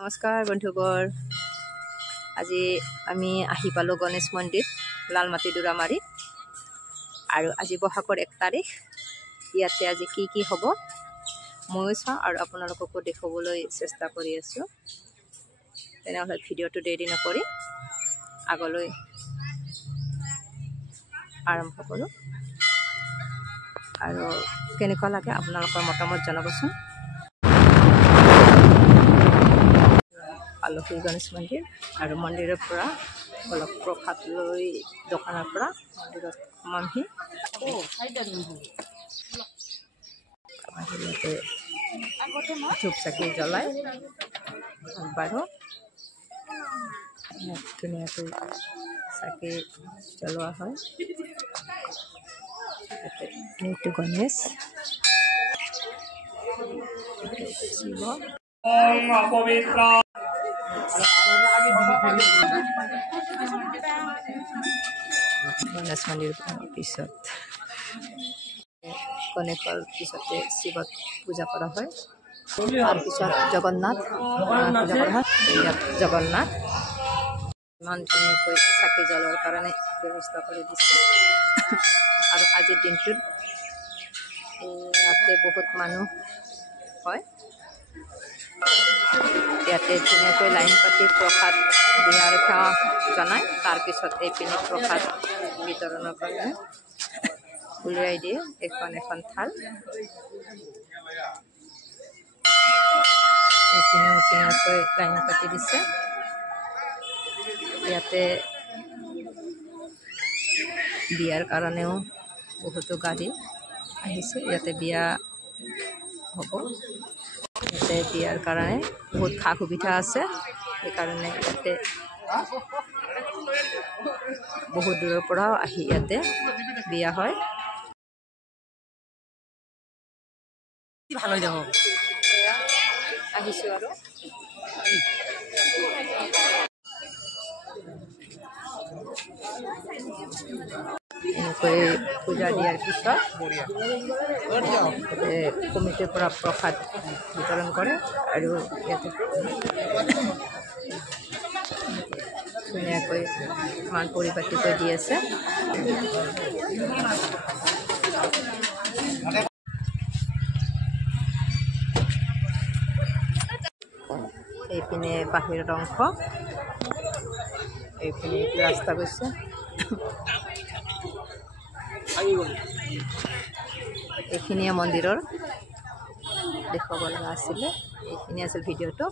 নমস্কাৰ বন্ধুগণ, আজি আমি আহি পালোঁ গণেশ মন্দিৰ লালমাটি দৌৰামাৰী। আৰু আজি বহাগৰ 1 তাৰিখ। ইয়াতে আজি কি হ'ব ময়ো চাওঁ আৰু আপোনালোককো দেখুৱাবলৈ চেষ্টা কৰি আছোঁ। তেনেহ'লে ভিডিঅ'টো দেৰি নকৰি আগলৈ আৰম্ভ কৰোঁ। আৰু কেনেকুৱা লাগে আপোনালোকৰ মতামত জনাবচোন। আলহী গণেশ মন্দিৰ আৰু মন্দিৰৰ পৰা অলপ প্ৰসাদ লৈ দোকানৰ পৰা মন্দিৰত সোমামহি। ইয়াতে ধূপ চাকি জ্বলাই আগবাঢ়ো। ধুনীয়াকৈ চাকি জ্বলোৱা হয়। এইটো গণেশ, শিৱ। গণেশ মন্দিৰ পিছত গণেশৰ পিছতে শিৱক পূজা কৰা হয়। তাৰপিছত জগন্নাথ পূজা কৰা হয়। ইয়াত জগন্নাথ ইমান ধুনীয়াকৈ চাকি জ্বলোৱাৰ কাৰণে ব্যৱস্থা কৰি দিছে। আৰু আজিৰ দিনটোত ইয়াতে বহুত মানুহ হয়। ইয়াতে ধুনীয়াকৈ লাইন পাতি প্ৰসাদ দিয়াৰ সেৱা জনায়। তাৰপিছত এইপিনে প্ৰসাদ বিতৰণৰ কাৰণে উলিয়াই দিয়ে এখন এখন থাল। এইপিনেও ধুনীয়াকৈ লাইন পাতি দিছে। ইয়াতে বিয়াৰ কাৰণেও বহুতো গাড়ী আহিছে। ইয়াতে বিয়া হ'ব। ইয়াতে বিয়াৰ কাৰণে বহুত সা সুবিধা আছে। সেইকাৰণে ইয়াতে বহুত দূৰৰ পৰাও আহি ইয়াতে বিয়া হয়। ভাল হৈ যাব আহিছোঁ আৰু এনেকৈ পূজা দিয়াৰ পিছত কমিটিৰ পৰা প্ৰসাদ বিতৰণ কৰে। আৰু ইয়াতে ধুনীয়াকৈ মান পৰিপাটিকৈ দি আছে। এইপিনে বাহিৰৰ অংশ, এইপিনে এইটো ৰাস্তা গৈছে। এইখিনিয়ে মন্দিৰৰ দেখুৱাব লগা আছিলে। এইখিনি আছিল ভিডিঅ'টো।